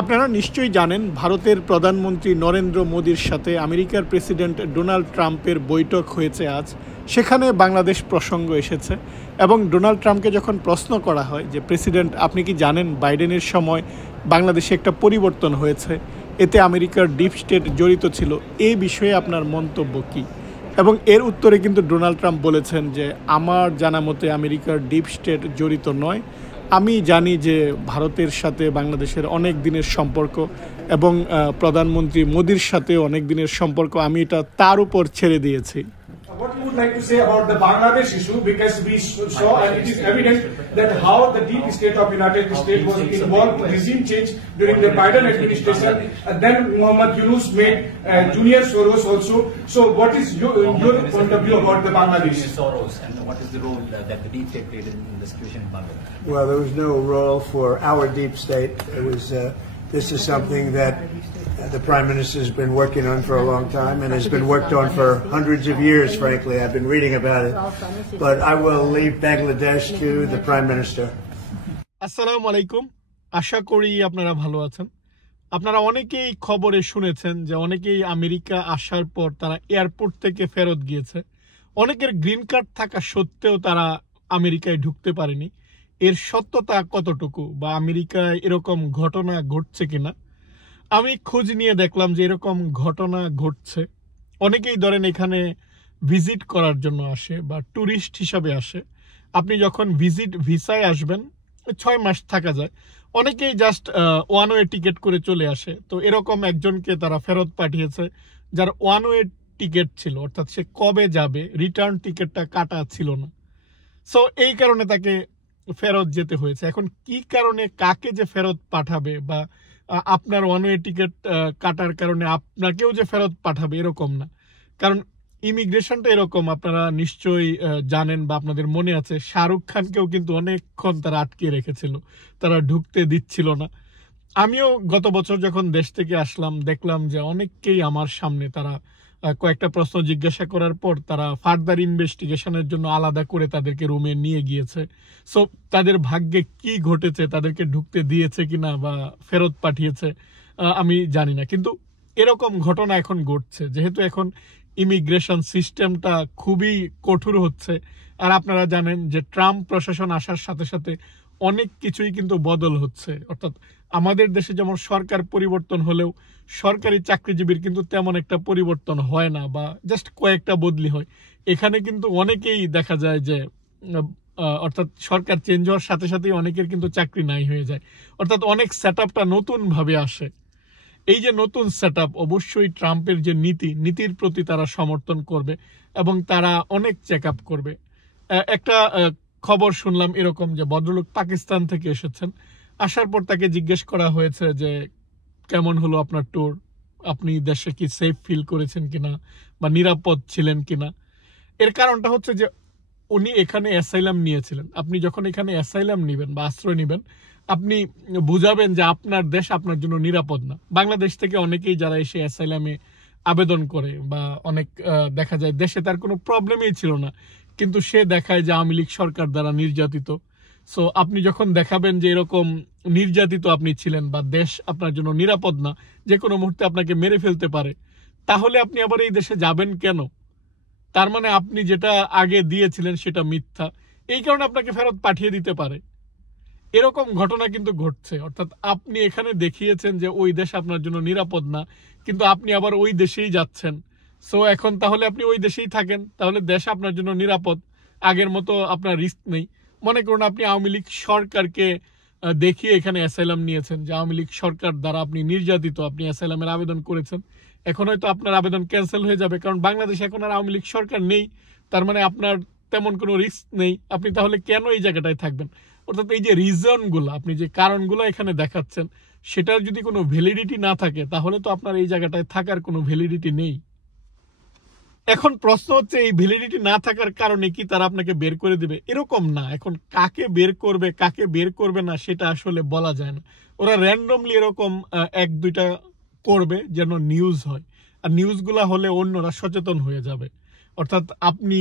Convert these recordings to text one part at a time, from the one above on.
আপনারা নিশ্চয়ই জানেন ভারতের প্রধানমন্ত্রী নরেন্দ্র মোদির সাথে আমেরিকার প্রেসিডেন্ট ডোনাল্ড ট্রাম্পের বৈঠক হয়েছে আজ। সেখানে বাংলাদেশ প্রসঙ্গ এসেছে এবং ডোনাল্ড ট্রাম্পকে যখন প্রশ্ন করা হয় যে প্রেসিডেন্ট আপনি কি জানেন বাইডেনের সময় বাংলাদেশে একটা পরিবর্তন হয়েছে, এতে আমেরিকার ডিপ স্টেট জড়িত ছিল, এই বিষয়ে আপনার মন্তব্য কী? এবং এর উত্তরে কিন্তু ডোনাল্ড ট্রাম্প বলেছেন যে আমার জানা মতে আমেরিকার ডিপ স্টেট জড়িত নয়। আমি জানি যে ভারতের সাথে বাংলাদেশের অনেক দিনের সম্পর্ক এবং প্রধানমন্ত্রী মোদির সাথে অনেক দিনের সম্পর্ক, আমি এটা তার উপর ছেড়ে দিয়েছি। What you would like to say about the Bangladesh issue, because we saw and it is evident that how the deep state of United States was involved in regime change during the Biden administration, and then Muhammad Yunus made Junior Soros also. So what is your point of view about the Bangladesh? Soros, and what is the role that the deep state played in the situation in Bangladesh? Well, there was no role for our deep state. It was this is something that the Prime Minister has been working on for a long time and has been worked on for hundreds of years, frankly. I've been reading about it. But I will leave Bangladesh to the Prime Minister. আসসালামু আলাইকুম, আশা করি আপনারা ভালো আছেন। আপনারা অনেকেই খবরে শুনেছেন যে অনেকেই আমেরিকা আসার পর তারা এয়ারপোর্ট থেকে ফেরত গিয়েছে। অনেকের গ্রিন কার্ড থাকা সত্ত্বেও তারা আমেরিকায় ঢুকতে পারেনি। এর সত্যতা কতটুকু বা আমেরিকায় এরকম ঘটনা ঘটছে কিনা আমি খোঁজ নিয়ে দেখলাম যে এরকম ঘটনা ঘটছে। অনেকেই ধরেন এখানে ভিজিট করার জন্য আসে বা ট্যুরিস্ট হিসাবে আসে। আপনি যখন ভিজিট ভিসায় আসবেন 6 মাস থাকা যায়। অনেকেই জাস্ট ওয়ান ওয়ে টিকিট করে চলে আসে। তো এরকম একজনকে তারা ফেরত পাঠিয়েছে যার ওয়ান ওয়ে টিকিট ছিল, অর্থাৎ সে কবে যাবে রিটার্ন টিকিটটা কাটা ছিল না। সো এই কারণে তাকে ফেরত যেতে হয়েছে। এখন কি কারণে কাকে যে ফেরত পাঠাবে বা আপনার ওয়ান ওয়ে টিকিট কাটার কারণে আপনাকেও যে ফেরত পাঠাবে এরকম না। কারণ ইমিগ্রেশনটা এরকম, আপনারা নিশ্চয়ই জানেন বা আপনাদের মনে আছে শাহরুখ খানকেও কিন্তু অনেকক্ষণ তারা আটকে রেখেছিল, তারা ঢুকতে দিচ্ছিল না। আমিও গত বছর যখন দেশ থেকে আসলাম দেখলাম যে অনেককেই আমার সামনে তারা কয়েকটা প্রশ্ন জিজ্ঞাসা করার পর তারা ফার্দার ইনভেস্টিগেশনের জন্য আলাদা করে তাদেরকে রুমে নিয়ে গিয়েছে। সো তাদের ভাগ্যে কি ঘটেছে, তাদেরকে ঢুকতে দিয়েছে কিনা বা ফেরত পাঠিয়েছে আমি জানি না। কিন্তু এরকম ঘটনা এখন ঘটছে যেহেতু এখন ইমিগ্রেশন সিস্টেমটা খুবই কঠোর হচ্ছে। আর আপনারা জানেন যে ট্রাম্প প্রশাসন আসার সাথে সাথে অনেক কিছুই কিন্তু বদল হচ্ছে। অর্থাৎ আমাদের দেশে যেমন সরকার পরিবর্তন হলেও সরকারি চাকরিজীবীর কিন্তু তেমন একটা পরিবর্তন হয় না বা জাস্ট কয়েকটা বদলি হয়। এখানে কিন্তু অনেকেই দেখা যায় যে অর্থাৎ সরকার চেঞ্জ হওয়ার সাথে সাথেই অনেকের কিন্তু চাকরি নাই হয়ে যায়। অর্থাৎ অনেক সেট আপটা নতুনভাবে আসে। এই যে নতুন সেট আপ, অবশ্যই ট্রাম্পের যে নীতির প্রতি তারা সমর্থন করবে এবং তারা অনেক চেক আপ করবে। একটা খবর শুনলাম এরকম যে ভদ্রলোক পাকিস্তান থেকে এসেছেন, আসার পর তাকে জিজ্ঞেস করা হয়েছে যে কেমন হলো আপনার ট্যুর, আপনি দেশে কি সেফ ফিল করেছেন কিনা বা নিরাপদ ছিলেন কিনা। এর কারণটা হচ্ছে যে উনি এখানে অ্যাসাইলাম নিয়েছিলেন। আপনি যখন এখানে অ্যাসাইলাম নেবেন বা আশ্রয় নেবেন, আপনি বুঝাবেন যে আপনার দেশ আপনার জন্য নিরাপদ না। বাংলাদেশ থেকে অনেকেই যারা এসে অ্যাসাইলামে আবেদন করে বা অনেক দেখা যায় দেশে তার কোনো প্রবলেমই ছিল না, কিন্তু সে দেখায় যে আওয়ামী লীগ সরকার দ্বারা নির্যাতিত। সো আপনি যখন দেখাবেন যে এরকম নির্যাতিত আপনি ছিলেন বা দেশ আপনার জন্য নিরাপদ না, যে কোনো মুহূর্তে আপনাকে মেরে ফেলতে পারে, তাহলে আপনি আবার এই দেশে যাবেন কেন? তার মানে আপনি যেটা আগে দিয়েছিলেন সেটা মিথ্যা, এই কারণে আপনাকে ফেরত পাঠিয়ে দিতে পারে। এরকম ঘটনা কিন্তু ঘটছে। অর্থাৎ আপনি এখানে দেখিয়েছেন যে ওই দেশ আপনার জন্য নিরাপদ না, কিন্তু আপনি আবার ওই দেশেই যাচ্ছেন। সো এখন তাহলে আপনি ওই দেশেই থাকেন, তাহলে দেশ আপনার জন্য নিরাপদ, আগের মতো আপনার রিস্ক নেই। মনে করুন আপনি আওয়ামী লীগ সরকারকে দেখিয়ে এখানে অ্যাসাইলাম নিয়েছেন যে আওয়ামী লীগ সরকার দ্বারা আপনি নির্যাতিত, আপনি অ্যাসাইলামের আবেদন করেছেন। এখন হয়তো আপনার আবেদন ক্যান্সেল হয়ে যাবে, কারণ বাংলাদেশে এখন আর আওয়ামী লীগ সরকার নেই। তার মানে আপনার তেমন কোনো রিস্ক নেই, আপনি তাহলে কেন এই জায়গাটায় থাকবেন? অর্থাৎ এই যে রিজনগুলো, আপনি যে কারণগুলো এখানে দেখাচ্ছেন, সেটার যদি কোনো ভ্যালিডিটি না থাকে তাহলে তো আপনার এই জায়গাটায় থাকার কোনো ভ্যালিডিটি নেই। এখন প্রশ্ন হচ্ছে এই ভ্যালিডিটি না থাকার কারণে কি তারা আপনাকে বের করে দিবে? এরকম না। এখন কাকে বের করবে কাকে বের করবে না সেটা আসলে বলা যায় না। ওরা র্যান্ডমলি এরকম 1-2টা করবে যেন নিউজ হয়, আর নিউজগুলা হলে অন্যরা সচেতন হয়ে যাবে। অর্থাৎ আপনি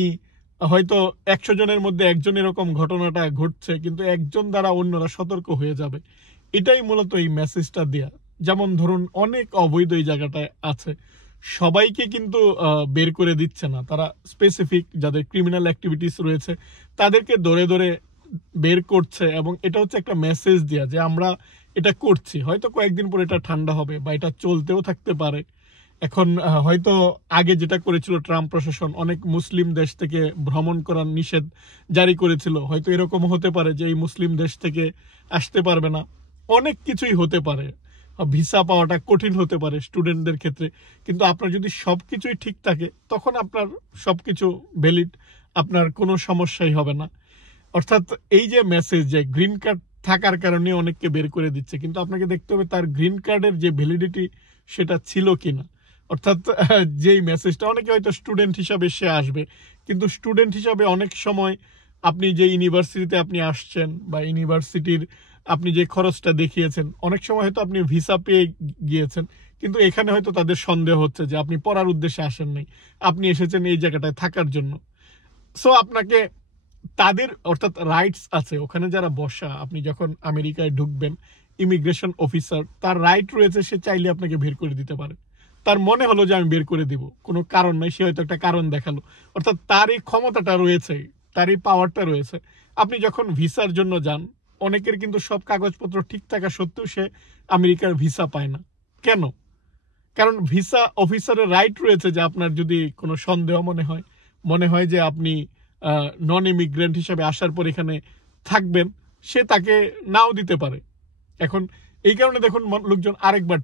হয়তো 100 জনের মধ্যে একজন এরকম ঘটনাটা ঘটছে, কিন্তু একজন দ্বারা অন্যরা সতর্ক হয়ে যাবে। এটাই মূলত এই মেসেজটা দেয়া। যেমন ধরুন অনেক অবৈধ এই জায়গাটায় আছে, সবাইকে কিন্তু বের করে দিচ্ছে না, তারা স্পেসিফিক যাদের ক্রিমিনাল অ্যাক্টিভিটিস রয়েছে তাদেরকে ধরে ধরে বের করছে। এবং এটা হচ্ছে একটা মেসেজ দেয়া যে আমরা এটা করছি, হয়তো কয়েকদিন পরে এটা ঠান্ডা হবে বা এটা চলতেও থাকতে পারে। এখন হয়তো আগে যেটা করেছিল ট্রাম্প প্রশাসন, অনেক মুসলিম দেশ থেকে ভ্রমণ করার নিষেধ জারি করেছিল, হয়তো এরকম হতে পারে যে এই মুসলিম দেশ থেকে আসতে পারবে না, অনেক কিছুই হতে পারে, ভিসা পাওয়াটা কঠিন হতে পারে স্টুডেন্টদের ক্ষেত্রে। কিন্তু আপনার যদি সবকিছুই ঠিক থাকে তখন আপনার সবকিছু ভ্যালিড, আপনার কোনো সমস্যাই হবে না। অর্থাৎ এই যে মেসেজ যে গ্রিন কার্ড থাকার কারণে অনেককে বের করে দিচ্ছে, কিন্তু আপনাকে দেখতে হবে তার গ্রিন কার্ডের যে ভ্যালিডিটি সেটা ছিল কিনা। অর্থাৎ যেই মেসেজটা, অনেকে হয়তো স্টুডেন্ট হিসাবে সে আসবে, কিন্তু স্টুডেন্ট হিসাবে অনেক সময় আপনি যে ইউনিভার্সিটিতে আপনি আসছেন বা ইউনিভার্সিটির আপনি যে খরচটা দেখিয়েছেন, অনেক সময় হয়তো আপনি ভিসা পেয়ে গিয়েছেন, কিন্তু এখানে হয়তো তাদের সন্দেহ হচ্ছে যে আপনি পড়ার উদ্দেশ্যে আসেন নাই, আপনি এসেছেন এই জায়গাটায় থাকার জন্য। সো আপনাকে তাদের অর্থাৎ রাইটস আছে ওখানে যারা বসা, আপনি যখন আমেরিকায় ঢুকবেন ইমিগ্রেশন অফিসার তার রাইট রয়েছে, সে চাইলে আপনাকে বের করে দিতে পারে। তার মনে হলো যে আমি বের করে দিব, কোনো কারণ নাই, সে হয়তো একটা কারণ দেখালো, অর্থাৎ তার এই ক্ষমতাটা রয়েছে, তার এই পাওয়ারটা রয়েছে। আপনি যখন ভিসার জন্য যান, অনেকের কিন্তু সব কাগজপত্র ঠিক থাকা সত্ত্বেও সে আমেরিকার ভিসা পায় না। কেন? কারণ ভিসা অফিসারের রাইট রয়েছে যে আপনার যদি কোনো সন্দেহ মনে হয় যে আপনি নন ইমিগ্রেন্ট হিসাবে আসার পর এখানে থাকবেন, সে তাকে নাও দিতে পারে। এখন এই কারণে দেখুন লোকজন আরেকবার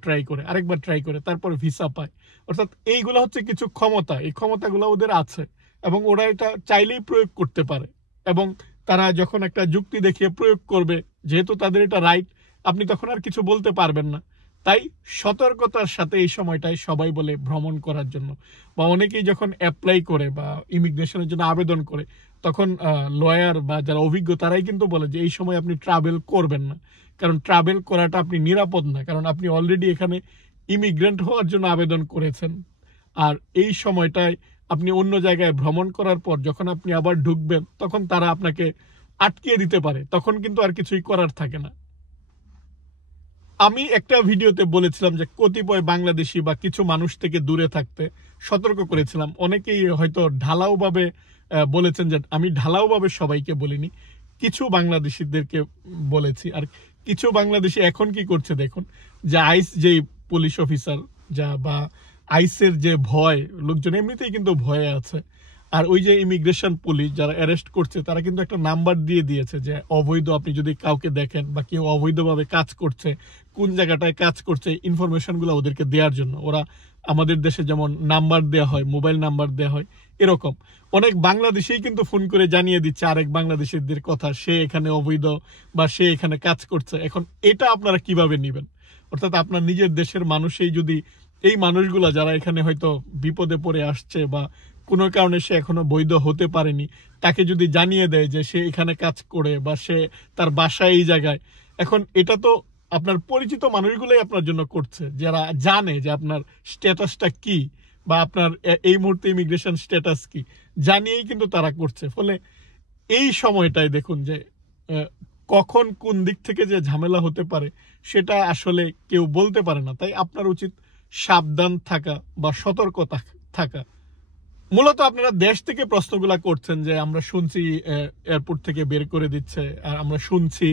ট্রাই করে তারপর ভিসা পায়। অর্থাৎ এইগুলো হচ্ছে কিছু ক্ষমতা, এই ক্ষমতাগুলো ওদের আছে এবং ওরা এটা চাইলেই প্রয়োগ করতে পারে। এবং তারা যখন একটা যুক্তি দেখিয়ে প্রয়োগ করবে, যেহেতু তাদের এটা রাইট, আপনি তখন আর কিছু বলতে পারবেন না। তাই সতর্কতার সাথে এই সময়টাই সবাই বলে ভ্রমণ করার জন্য, বা অনেকেই যখন অ্যাপ্লাই করে বা ইমিগ্রেশনের জন্য আবেদন করে, তখন লয়ার বা যারা অভিজ্ঞ তারাই কিন্তু বলে যে এই সময় আপনি ট্রাভেল করবেন না, কারণ ট্রাভেল করাটা আপনি নিরাপদ না, কারণ আপনি অলরেডি এখানে ইমিগ্রেন্ট হওয়ার জন্য আবেদন করেছেন। আর এই সময়টায় আপনি অন্য জায়গায় ভ্রমণ করার পর যখন আপনি আবার ঢুকবেন, তখন তারা আপনাকে আটকিয়ে দিতে পারে, তখন কিন্তু আর কিছুই করার থাকে না। আমি একটা ভিডিওতে বলেছিলাম যে কতিপয় বাংলাদেশি বা কিছু মানুষ থেকে দূরে থাকতে সতর্ক করেছিলাম। অনেকেই হয়তো ঢালাওভাবে বলেছেন, যে আমি ঢালাওভাবে সবাইকে বলিনি, কিছু বাংলাদেশিদেরকে বলেছি। আর কিছু বাংলাদেশি এখন কি করছে দেখুন, যে আইস যে পুলিশ অফিসার যা বা আইসের যে ভয়, লোকজন এমনিতেই কিন্তু ভয়ে আছে। আর ওই যে ইমিগ্রেশন পুলিশ যারা অ্যারেস্ট করছে, তারা কিন্তু একটা নাম্বার দিয়ে দিয়েছে যে অবৈধ, আপনি যদি কাউকে দেখেন বা কেউ অবৈধভাবে কাজ করছে, কোন জায়গাটায় কাজ করছে, ইনফরমেশনগুলো ওদেরকে দেওয়ার জন্য ওরা আমাদের দেশে যেমন নাম্বার দেওয়া হয়, মোবাইল নাম্বার দেওয়া হয়, এরকম অনেক বাংলাদেশেই কিন্তু ফোন করে জানিয়ে দিচ্ছে আরেক বাংলাদেশিদের কথা, সে এখানে অবৈধ বা সে এখানে কাজ করছে। এখন এটা আপনারা কিভাবে নেবেন? অর্থাৎ আপনার নিজের দেশের মানুষই যদি এই মানুষগুলা যারা এখানে হয়তো বিপদে পড়ে আসছে বা কোনো কারণে সে এখনো বৈধ হতে পারেনি, তাকে যদি জানিয়ে দেয় যে সে এখানে কাজ করে বা সে তার বাসায় এই জায়গায়, এখন এটা তো আপনার পরিচিত মানুষগুলোই আপনার জন্য করছে, যারা জানে যে আপনার স্ট্যাটাসটা কি বা আপনার এই মুহূর্তে ইমিগ্রেশন স্ট্যাটাস কি, জানিয়েই কিন্তু তারা করছে। ফলে এই সময়টায় দেখুন যে কখন কোন দিক থেকে যে ঝামেলা হতে পারে সেটা আসলে কেউ বলতে পারে না। তাই আপনার উচিত সাবধান থাকা বা সতর্ক থাকা। মূলত আপনারা দেশ থেকে প্রশ্নগুলা করছেন যে আমরা শুনছি এয়ারপোর্ট থেকে বের করে দিচ্ছে, আর আমরা শুনছি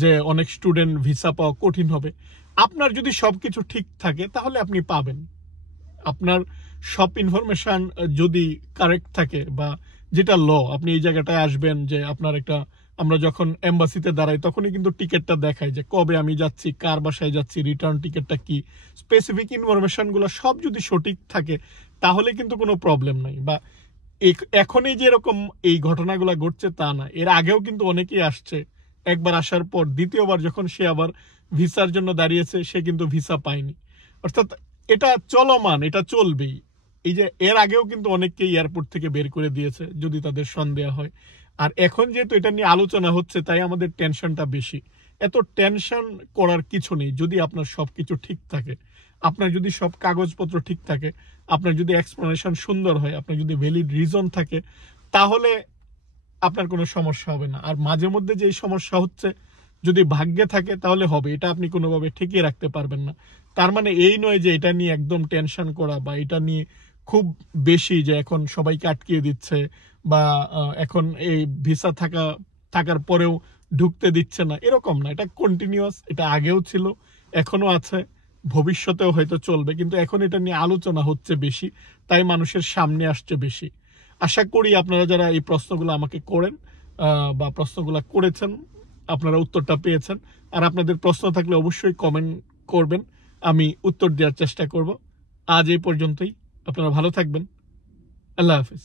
যে অনেক স্টুডেন্ট ভিসা পাওয়া কঠিন হবে। আপনার যদি সবকিছু ঠিক থাকে তাহলে আপনি পাবেন। আপনার সব ইনফরমেশন যদি কারেক্ট থাকে বা যেটা ল, আপনি এই জায়গাটায় আসবেন যে আপনার একটা, আমরা যখন এম্বাসিতে দাঁড়াই তখনই কিন্তু টিকিটটা দেখায় যে কবে আমি যাচ্ছি, কার বাসায় যাচ্ছি, রিটার্ন টিকিটটা কি, স্পেসিফিক ইনফরমেশনগুলো সব যদি সঠিক থাকে তাহলে কিন্তু কোনো প্রবলেম নাই। বা এখনই যে এরকম এই ঘটনাগুলো ঘটছে তা না, এর আগেও কিন্তু অনেকেই আসছে, একবার আসার পর দ্বিতীয়বার যখন সে আবার ভিসার জন্য দাঁড়িয়েছে সে কিন্তু ভিসা পায়নি। অর্থাৎ এটা চলমান, এটা চলবেই। এই যে এর আগেও কিন্তু অনেককে এয়ারপোর্ট থেকে বের করে দিয়েছে যদি তাদের সন্দেহ হয়। আর এখন যেহেতু এটা নিয়ে আলোচনা হচ্ছে তাই আমাদের টেনশনটা বেশি। এত টেনশন করার কিছু নেই যদি আপনার সবকিছু ঠিক থাকে, আপনার যদি সব কাগজপত্র ঠিক থাকে, আপনার যদি এক্সপ্লেনেশন সুন্দর হয়, আপনার যদি ভ্যালিড রিজন থাকে, তাহলে আপনার কোনো সমস্যা হবে না। আর মাঝে মধ্যে যে সমস্যা হচ্ছে যদি ভাগ্যে থাকে তাহলে হবে, এটা আপনি কোনোভাবে ঠেকিয়ে রাখতে পারবেন না। তার মানে এই নয় যে এটা নিয়ে একদম টেনশন করা বা এটা নিয়ে খুব বেশি যে এখন সবাইকে আটকিয়ে দিচ্ছে বা এখন এই ভিসা থাকার পরেও ঢুকতে দিচ্ছে না, এরকম না। এটা কন্টিনিউয়াস, এটা আগেও ছিল, এখনো আছে, ভবিষ্যতেও হয়তো চলবে, কিন্তু এখন এটা নিয়ে আলোচনা হচ্ছে বেশি, তাই মানুষের সামনে আসছে বেশি। আশা করি আপনারা যারা এই প্রশ্নগুলো আমাকে করেন বা প্রশ্নগুলো করেছেন আপনারা উত্তরটা পেয়েছেন। আর আপনাদের প্রশ্ন থাকলে অবশ্যই কমেন্ট করবেন, আমি উত্তর দেওয়ার চেষ্টা করব। আজ এই পর্যন্তই, আপনারা ভালো থাকবেন। আল্লাহ হাফিজ।